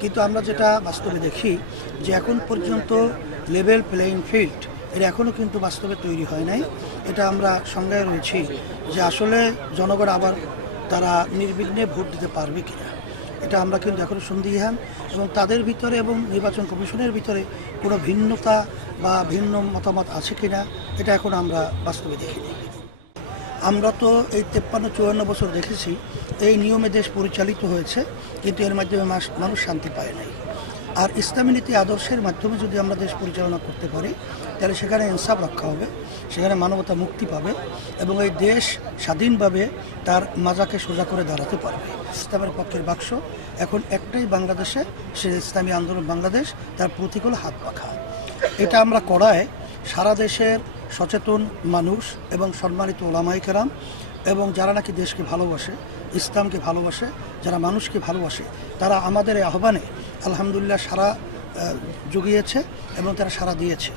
কিন্তু আমরা যেটা বাস্তবে দেখি যে এখন পর্যন্ত লেভেল প্লেইং ফিল্ড এটা এখনও কিন্তু বাস্তবে তৈরি হয় নাই। এটা আমরা সংজ্ঞায় রয়েছি যে আসলে জনগণ আবার তারা নির্বিঘ্নে ভোট দিতে পারবে কিনা, এটা আমরা কিন্তু এখনও সন্দিহান। এবং তাদের ভিতরে এবং নির্বাচন কমিশনের ভিতরে কোনো ভিন্নতা বা ভিন্ন মতামত আছে কিনা এটা এখন আমরা বাস্তবে দেখিনি। আমরা তো এই 53-54 বছর দেখেছি এই নিয়মে দেশ পরিচালিত হয়েছে, কিন্তু এর মাধ্যমে মানুষ শান্তি পায় নাই। আর ইসলামী নীতি আদর্শের মাধ্যমে যদি আমরা দেশ পরিচালনা করতে পারি তাহলে সেখানে ইনসাফ রক্ষা হবে, সেখানে মানবতা মুক্তি পাবে এবং এই দেশ স্বাধীনভাবে তার মাজাকে সোজা করে দাঁড়াতে পারবে। ইসলামের পক্ষের বাক্স এখন একটাই বাংলাদেশে, সে ইসলামী আন্দোলন বাংলাদেশ, তার প্রতিকূল হাত পাখা। এটা আমরা করায় সারা দেশের সচেতন মানুষ এবং সম্মানিত ওলামায়ে কেরাম এবং যারা নাকি দেশকে ভালোবাসে, ইসলামকে ভালোবাসে, যারা মানুষকে ভালোবাসে, তারা আমাদের এই আহ্বানে আলহামদুলিল্লাহ সাড়া জুগিয়েছে এবং তারা সাড়া দিয়েছে।